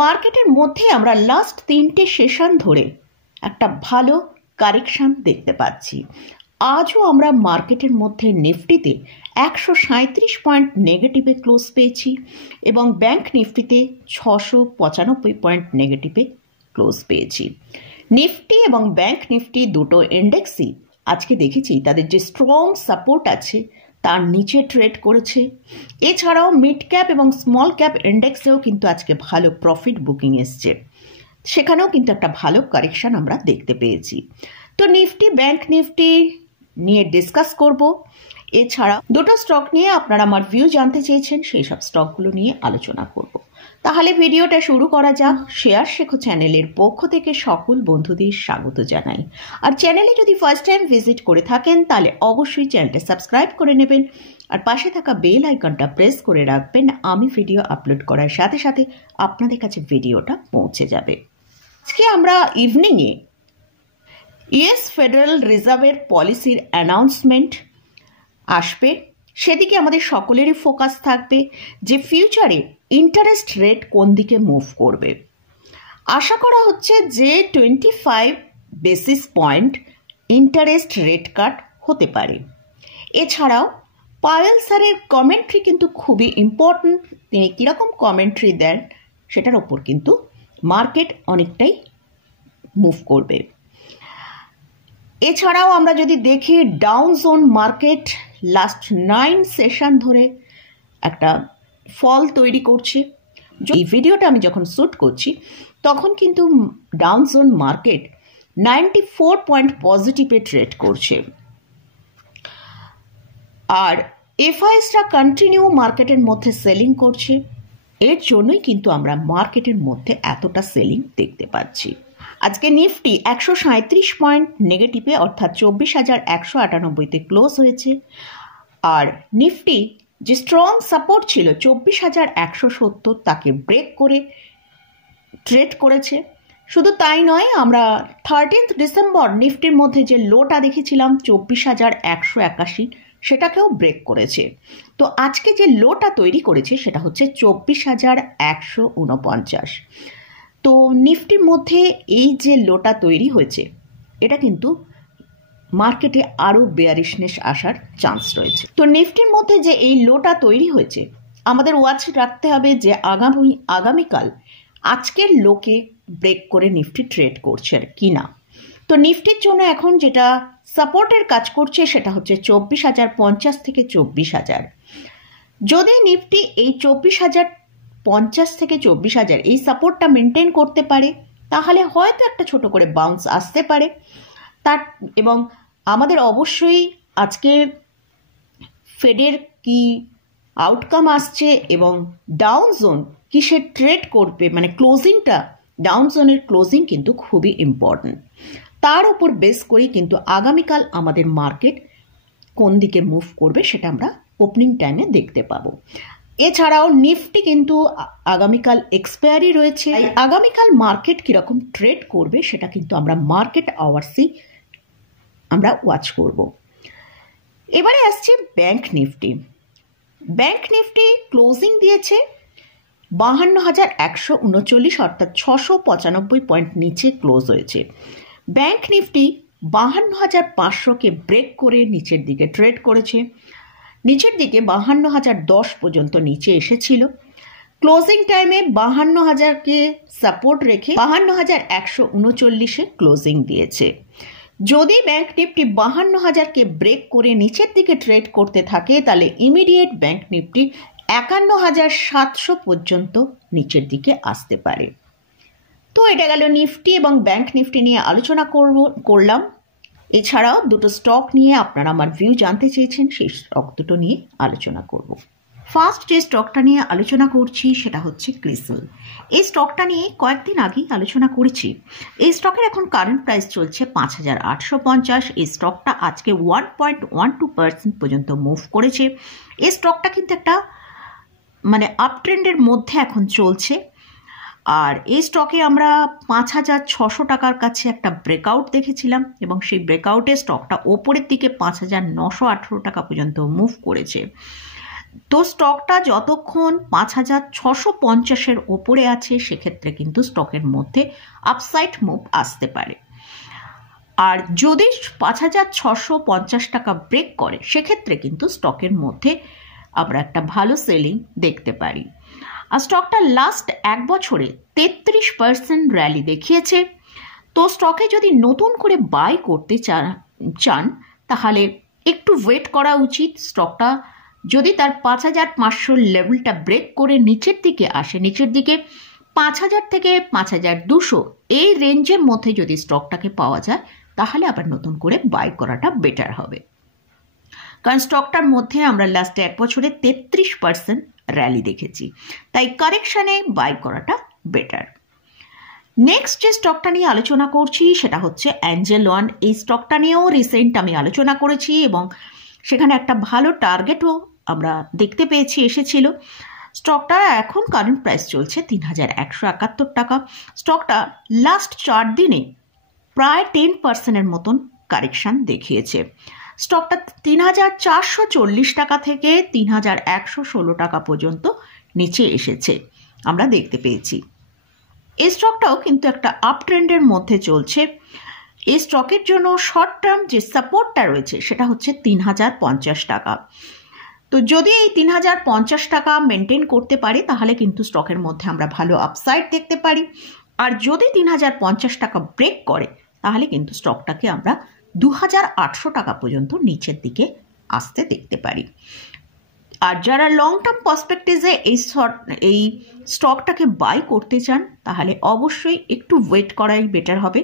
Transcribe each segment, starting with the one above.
মার্কেটের মধ্যে আমরা লাস্ট 3টে সেশন ধরে একটা ভালো কারেকশন দেখতে পাচ্ছি। আজও আমরা মার্কেটের মধ্যে নিফটিতে 137 পয়েন্ট নেগেটিভে ক্লোজ পেয়েছি এবং ব্যাংক নিফটিতে 695 পয়েন্ট নেগেটিভে ক্লোজ পেয়েছি। নিফটি এবং ব্যাংক নিফটি দুটো ইন্ডেক্সই আজকে দেখেছি তাদের যে স্ট্রং সাপোর্ট আছে তার নিচে ট্রেড করেছে। এছাড়াও মিড ক্যাপ এবং স্মল ক্যাপ ইন্ডেক্সেও কিন্তু আজকে ভালো প্রফিট বুকিং এসছে, সেখানেও কিন্তু একটা ভালো কারেকশন আমরা দেখতে পেয়েছি। তো নিফটি ব্যাংক নিফটি নিয়ে ডিসকাস করব। এছাড়া দুটো স্টক নিয়ে আপনারা আমার ভিউ জানতে চেয়েছেন, সেই সব স্টকগুলো নিয়ে আলোচনা করব। তাহলে ভিডিওটা শুরু করা যাক। শেয়ার শেখো চ্যানেলের পক্ষ থেকে সকল বন্ধুদের স্বাগত জানাই। আর চ্যানেলে যদি ফার্স্ট টাইম ভিজিট করে থাকেন তাহলে অবশ্যই চ্যানেলটা সাবস্ক্রাইব করে নেবেন আর পাশে থাকা বেল আইকনটা প্রেস করে রাখবেন। আমি ভিডিও আপলোড করার সাথে সাথে আপনাদের কাছে ভিডিওটা পৌঁছে যাবে। আজকে আমরা ইভিনিংয়ে ইউএস ফেডারেল রিজার্ভের পলিসির অ্যানাউন্সমেন্ট আসবে, সেদিকে আমাদের সকলেরই ফোকাস থাকবে যে ফিউচারে ইন্টারেস্ট রেট কোন দিকে মুভ করবে। আশা করা হচ্ছে যে 25 বেসিস পয়েন্ট ইন্টারেস্ট রেট কাট হতে পারে। এছাড়াও পাওয়েল স্যারের কমেন্ট্রি কিন্তু খুবই ইম্পর্ট্যান্ট। তিনি কীরকম কমেন্ট্রি দেন সেটার ওপর কিন্তু মার্কেট অনেকটাই মুভ করবে। এছাড়াও আমরা যদি দেখি down Jones market last 9 session ধরে একটা ফল তৈরি করছে। এই ভিডিওটা আমি যখন শ্যুট করছি তখন কিন্তু ডাউন জোন মার্কেট 94 পয়েন্ট পজিটিভে ট্রেড করছে। আর এফআইএসরা কন্টিনিউ মার্কেটের মধ্যে সেলিং করছে, এর জন্যই কিন্তু আমরা মার্কেটের মধ্যে এতটা সেলিং দেখতে পাচ্ছি। আজকে নিফটি 137 পয়েন্ট নেগেটিভে অর্থাৎ 24,198তে ক্লোজ হয়েছে। আর নিফটি যে স্ট্রং সাপোর্ট ছিল 24,170 তাকে ব্রেক করে ট্রেড করেছে। শুধু তাই নয়, আমরা 13 ডিসেম্বর নিফটির মধ্যে যে লোটা দেখেছিলাম 24,181 সেটাকেও ব্রেক করেছে। তো আজকে যে লোটা তৈরি করেছে সেটা হচ্ছে 24,149। তো নিফটির মধ্যে এই যে লোটা তৈরি হয়েছে এটা কিন্তু মার্কেটে আরও বেয়ারিশনেস আসার চান্স রয়েছে। তো নিফটির মধ্যে যে এই লোটা তৈরি হয়েছে আমাদের ওয়াচ রাখতে হবে যে আগামীকাল আজকের লোকে ব্রেক করে নিফটি ট্রেড করছে কি না। তো নিফটির জন্য এখন যেটা সাপোর্টের কাজ করছে সেটা হচ্ছে 24,050 থেকে 24,000। যদি নিফটি এই 24,050 থেকে 24,000 এই সাপোর্টটা মেনটেন করতে পারে তাহলে হয়তো একটা ছোট করে বাউন্স আসতে পারে। এবং আমাদের অবশ্যই আজকে ফেডের কি আউটকাম আসছে এবং ডাউন জোন কিসে ট্রেড করবে, মানে ক্লোজিংটা ডাউন জোনের ক্লোজিং কিন্তু খুবই ইম্পর্ট্যান্ট। তার উপর বেস করেই কিন্তু আগামীকাল আমাদের মার্কেট কোন দিকে মুভ করবে সেটা আমরা ওপেনিং টাইমে দেখতে পাবো। এছাড়াও নিফটি কিন্তু আগামীকাল এক্সপায়ারি রয়েছে, আগামীকাল মার্কেট কীরকম ট্রেড করবে সেটা কিন্তু আমরা মার্কেট আওয়ার্সই আমরা ওয়াচ করব। এবারে আসছে bank Nifty. Bank Nifty closing দিয়েছে 52,139 অর্থাৎ 695 পয়েন্ট নিচে ক্লোজ হয়েছে। ব্যাংক নিফটি 52,500কে ব্রেক করে নিচের দিকে ট্রেড করেছে। নিচের দিকে 52,010 পর্যন্ত নিচে এসেছিল। ক্লোজিং টাইমে 52,000কে সাপোর্ট রেখে 52,139-এ ক্লোজিং দিয়েছে। যদি ব্যাংক নিফটি 52,000কে ব্রেক করে নিচের দিকে ট্রেড করতে থাকে তাহলে ইমিডিয়েট ব্যাংক নিফটি 51,700 পর্যন্ত নিচের দিকে আসতে পারে। তো এটা গেল নিফটি এবং ব্যাংক নিফটি নিয়ে আলোচনা করলাম। এছাড়াও দুটো স্টক নিয়ে আপনারা আমার ভিউ জানতে চেয়েছেন, সেই স্টক দুটো নিয়ে আলোচনা করব। ফার্স্ট যে স্টকটা নিয়ে আলোচনা করছি সেটা হচ্ছে ক্রিসেল। এই স্টকটা নিয়ে কয়েকদিন আগেই আলোচনা করেছি। এই স্টকের এখন কারেন্ট প্রাইস চলছে 5,850। এই স্টকটা আজকে 1.12% পর্যন্ত মুভ করেছে। এই স্টকটা কিন্তু একটা মানে আপ ট্রেন্ডের মধ্যে এখন চলছে। আর এই স্টকে আমরা 5,600 টাকার কাছে একটা ব্রেকআউট দেখেছিলাম এবং সেই ব্রেকআউটে স্টকটা ওপরের দিকে 5,918 টাকা পর্যন্ত মুভ করেছে। তো স্টকটা যতক্ষণ 5,650-এর ওপরে আছে সেক্ষেত্রে কিন্তু স্টকের মধ্যে আপসাইড মুভ আসতে পারে। আর যদি 5,650 টাকা ব্রেক করে সেক্ষেত্রে কিন্তু স্টকের মধ্যে আমরা একটা ভালো সেলিং দেখতে পারি। আর স্টকটা লাস্ট এক বছরে 33% র্যালি দেখিয়েছে। তো স্টকে যদি নতুন করে বাই করতে চান তাহলে একটু ওয়েট করা উচিত। স্টকটা যদি তার 5,500 লেভেলটা ব্রেক করে নিচের দিকে আসে, নিচের দিকে 5,000 থেকে 5,200 এই রেঞ্জের মধ্যে যদি স্টকটাকে পাওয়া যায় তাহলে আবার নতুন করে বাই করাটা বেটার হবে, কারণ স্টকটার মধ্যে আমরা লাস্টে এক বছরে 33% র্যালি দেখেছি, তাই কারেকশানে বাই করাটা বেটার। নেক্সট যে স্টকটা নিয়ে আলোচনা করছি সেটা হচ্ছে অ্যাঞ্জেল ওয়ান। এই স্টকটা নিয়েও রিসেন্ট আমি আলোচনা করেছি এবং সেখানে একটা ভালো টার্গেটও আমরা দেখতে পেয়েছি, এসেছিল। স্টকটা এখন কারেন্ট প্রাইস চলছে 3,171 টাকা। স্টকটা লাস্ট 4 দিনে প্রায় 10%-এর মতন কারেকশান দেখিয়েছে। স্টকটা 3,440 টাকা থেকে 3,116 টাকা পর্যন্ত নিচে এসেছে, আমরা দেখতে পেয়েছি। এই স্টকটাও কিন্তু একটা আপ ট্রেন্ডের মধ্যে চলছে। এই স্টকের জন্য শর্ট টার্ম যে সাপোর্টটা রয়েছে সেটা হচ্ছে 3,050 টাকা। তো যদি এই 3,050 টাকা মেনটেন করতে পারে তাহলে কিন্তু স্টকের মধ্যে আমরা ভালো আপসাইড দেখতে পারি। আর যদি 3,050 টাকা ব্রেক করে তাহলে কিন্তু স্টকটাকে আমরা 2,800 টাকা পর্যন্ত নিচের দিকে আসতে দেখতে পারি। আর যারা লং টার্ম পার্সপেক্টিভে এই স্টকটাকে বাই করতে চান তাহলে অবশ্যই একটু ওয়েট করাই বেটার হবে,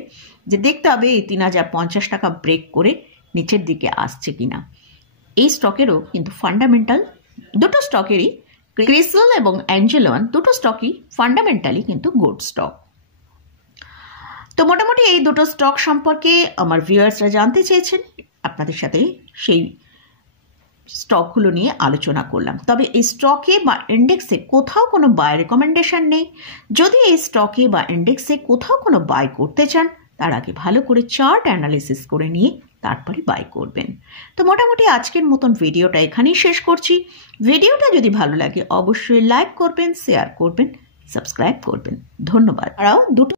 যে দেখতে হবে এই 3,050 টাকা ব্রেক করে নিচের দিকে আসছে কিনা। এই স্টকেরও কিন্তু ফান্ডামেন্টাল, দুটো স্টকেরই, ক্রিসেল এবং অ্যাঞ্জেল ওয়ান, দুটো স্টকই ফান্ডামেন্টালি কিন্তু গুড স্টক। তো মোটামুটি এই দুটো স্টক সম্পর্কে আমার ভিউয়ার্সরা জানতে চেয়েছেন, আপনাদের সাথে সেই স্টকগুলো নিয়ে আলোচনা করলাম। তবে এই স্টকে বা ইন্ডেক্সে কোথাও কোনো বাই রেকমেন্ডেশন নেই। যদি এই স্টকে বা ইন্ডেক্সে কোথাও কোনো বাই করতে চান তার আগে ভালো করে চার্ট অ্যানালিসিস করে নিয়ে তারপরে বাই করবেন। তো মোটামুটি আজকের মতন ভিডিওটা এখানেই শেষ করছি। ভিডিওটা যদি ভালো লাগে অবশ্যই লাইক করবেন, শেয়ার করবেন, সাবস্ক্রাইব করবেন। ধন্যবাদ। আরও দুটো